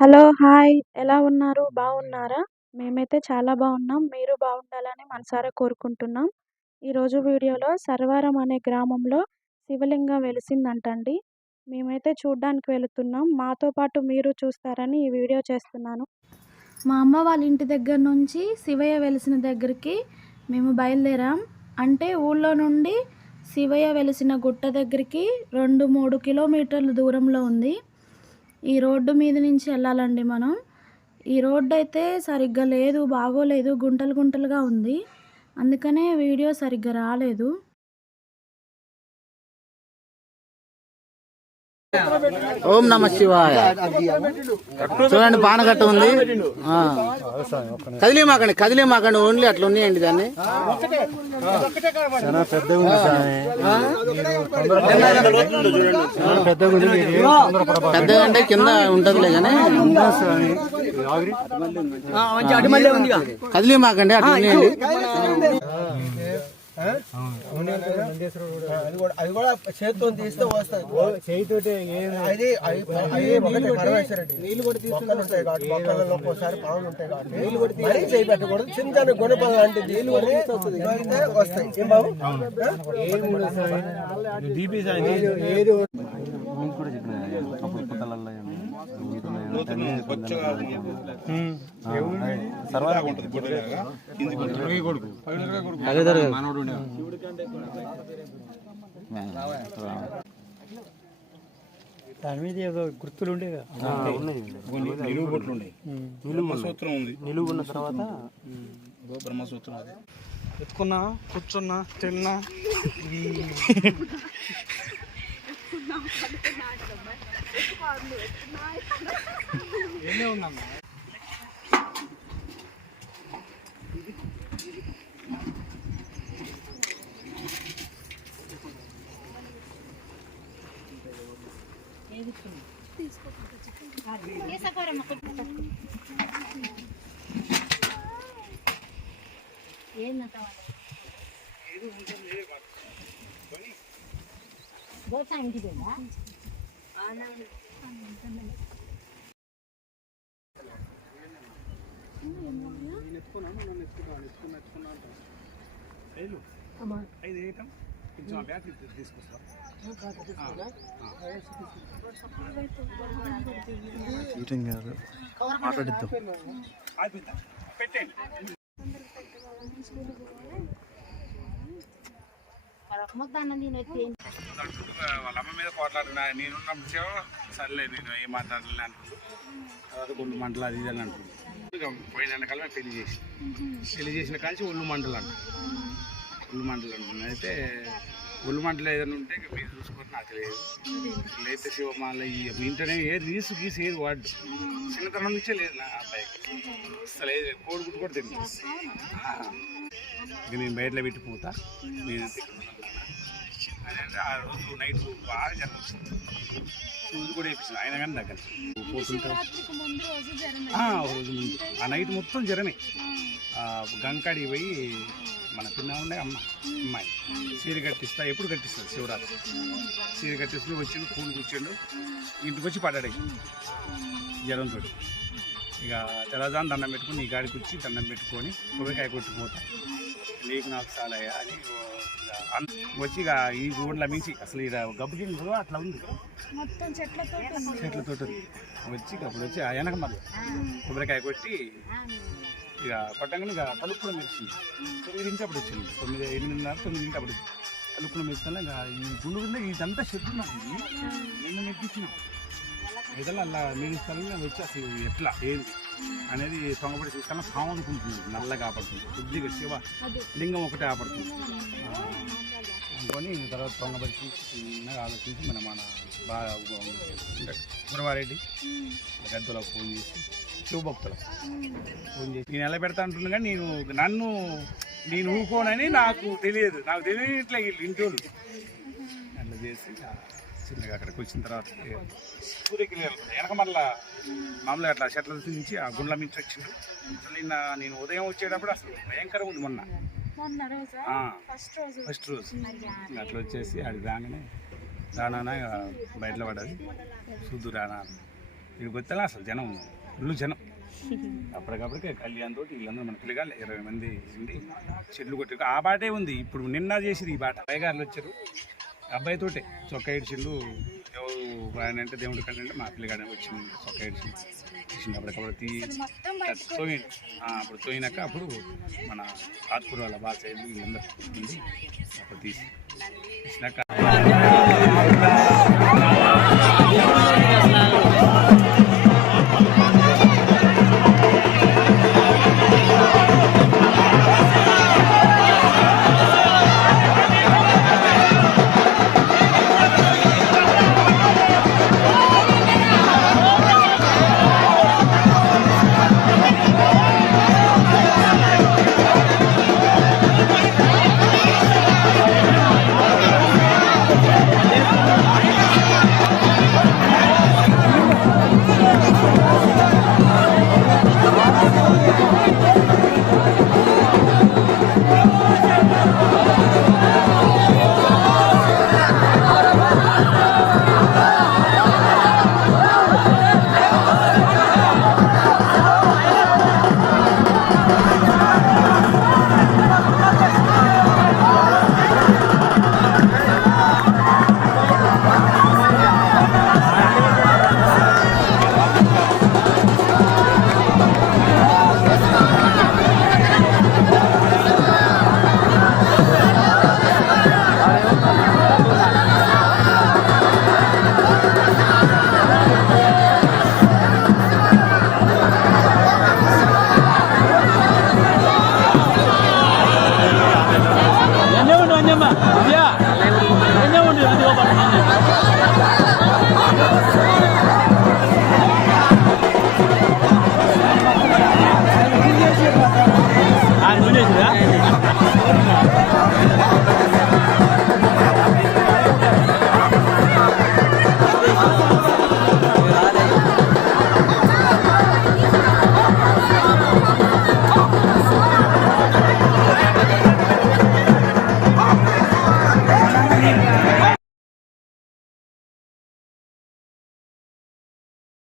Hello! Hi! ఎలా ఉన్నారు? బాగున్నారా? మేమైతే చాలా బాగున్నాం. మీరు బాగుండాలని మనసారా కోరుకుంటున్నాం. ఈరోజు వీడియోలో సర్వారం అనే గ్రామంలో శివలింగం వెలిసిందంటండి. మేమైతే చూడ్డానికి వెళుతున్నాం. మాతో పాటు మీరు చూస్తారని ఈ వీడియో చేస్తున్నాను. మా అమ్మ వాళ్ళ ఇంటి దగ్గర నుంచి శివయ్య వెలిసిన దగ్గరికి మేము బయలుదేరాం. అంటే ఊళ్ళో నుండి శివయ్య వెలిసిన గుట్ట దగ్గరికి 2-3 కిలోమీటర్ల దూరంలో ఉంది. ఈ రోడ్డు మీద నుంచి వెళ్ళాలండి మనం. ఈ రోడ్డు అయితే సరిగ్గా లేదు, బాగోలేదు, గుంటలు గుంటలుగా ఉంది. అందుకనే వీడియో సరిగ్గా రాలేదు. ఓం నమ శివాయ. చూడండి పానగట్ట ఉంది. కదిలేమాకండి ఓన్లీ అట్లా ఉన్నాయండి. దాన్ని పెద్దగా అంటే కింద ఉంటదిలే కానీ కదిలేమాకండి అట్లా ఉన్నాయండి. అది కూడా చేతితో తీస్తే వస్తాయి. నీళ్ళు కూడా తీసుకుంటాయి కాబట్టి మొక్కలలో ఒక్కోసారి పాములు ఉంటాయి కాబట్టి నీళ్ళు కూడా మరీ చేయి పెట్టకూడదు. చిన్న గుణపం అంటే నీళ్ళు అయితే వస్తాయి. ఏం బాబు దాని మీద ఏదో గుర్తులు ఉండేగా నిలువు బొట్లు ఉండే బ్రహ్మసూత్రం ఉంది. నిలువు ఉన్న తర్వాత బ్రహ్మసూత్రం అది ఎత్తుకున్నా, కూర్చున్నా, తిన్నా. ఏమే ఉన్నా మాట్లాడిద్దాం. వాళ్ళ అమ్మ మీద పోట్లాడినా నేనున్న సర్లే నేను ఏం మాట్లాడలే అనుకుంటూ తర్వాత గుండు మంటలు అది ఇది అని అంటుంది. పోయిన ఎండాకాలమే పెళ్లి చేసిన కాల్చి ఒళ్ళు మంటలు అంటుంది. అయితే ఒళ్ళు మంటలు ఏదైనా ఉంటే మీరు చూసుకొని నాకు తెలియదు. లేతే శివమాల ఇంటనే ఏ రీసు గీసి ఏది వాడు చిన్నతనం నుంచే లేదు నా అబ్బాయికి అసలు ఏది కోడిగుడ్డు కూడా తింటాను. ఇక నేను బయటలో పెట్టిపోతా మీరు అదే ఆ రోజు నైట్ బాగా జనం వచ్చింది. చూసి కూడా వేయించింది ఆయన కానీ దగ్గర పోతుంటారు. ఒక రోజు ముందు ఆ నైట్ మొత్తం జ్వరమే. గంకాడికి పోయి మన పిన్న ఉండే అమ్మాయి చీర కట్టిస్తా, ఎప్పుడు కట్టిస్తుంది శివరాత్రి చీర కట్టిస్తూ వచ్చిండు, పూలు కూర్చోండు, ఇంటికి వచ్చి పడ్డాడు జ్వరంతో. ఇక తెల్లదాన్ని దండం పెట్టుకుని నీ గాడికి వచ్చి దండం పెట్టుకొని కొబ్బరికాయ కొట్టుకుపోతా నీకు నాకు చాలయ్యా అని వచ్చి ఇక ఈ రోడ్ల మించి అసలు ఇక గబ్బు గిన్నెలు అట్లా ఉంది చెట్లతో వచ్చి అప్పుడు వచ్చి ఆ వెనక మళ్ళీ కొబ్బరికాయ కొట్టి ఇక కొట్టంగానే ఇక తలుపులో మెరిచింది. 9 ఇంటి అప్పుడు వచ్చింది, 9, 8:30, 9 ఇంటి అప్పుడు తలుపులో మెరుస్తున్నా ఇక ఈ గుండు కింద ఇదంతా చెట్టు నాకు నిన్ను నెగ్గించిన ఏదైనా అలా మెరుస్తాను వచ్చి అసలు ఎట్లా ఏంది అనేది తొంగపడి చూసుకున్నా పాము అనుకుంటుంది, నల్లగా ఆపడుతుంది కొద్దిగా శివ లింగం ఒకటే ఆపడుతుంది అనుకొని తర్వాత తొంగపడి చూసి చిన్నగా ఆలోచించి మన బాగా గురవారెడ్డి గద్దలకు ఫోన్ చేసి శివభక్తులకు ఫోన్ చేసి నేను ఎలా పెడతా అంటున్నా కానీ నేను ఊకోనని నాకు తెలియట్లే వీళ్ళు ఇంటోళ్ళు అట్లా చేసి చిన్నగా అక్కడికి వచ్చిన తర్వాత సూర్యకిరణాలు వెనక మళ్ళా మామూలుగా అట్లా చెట్ల నుంచి ఆ గుండ్ల మించి వచ్చిండు. అసలు నేను ఉదయం వచ్చేటప్పుడు అసలు భయంకరంగా ఉంది మొన్న ఫస్ట్ రోజు అట్లా వచ్చేసి అది రాగానే రానా బయటలో పడ్డది చూద్దు రానా ఇక్కడికి వస్తే అసలు జనం ఫుల్ జనం. అప్పటికప్పటికే కళ్యాణ్ తోటి వీళ్ళందరూ మన పిల్లగాళ్ళు 20 మంది ఉండి చెట్లు కొట్టి ఆ బాటే ఉంది. ఇప్పుడు నిన్న చేసిరు ఈ బాట. పైగారులు వచ్చారు అబ్బాయితోటే చొక్కా ఇడిచిండు. ఎవరు ఆయన అంటే దేవుడి కంటే మా పిల్లగాడే వచ్చింది చొక్కా ఇడిచిండు ఇచ్చిండు. అప్పటికప్పుడు తోయిండు. అప్పుడు తోయినాక అప్పుడు మన ఆత్కూరు వాళ్ళ బాగా వీళ్ళందరూ ఉంది అప్పుడు తీసినాక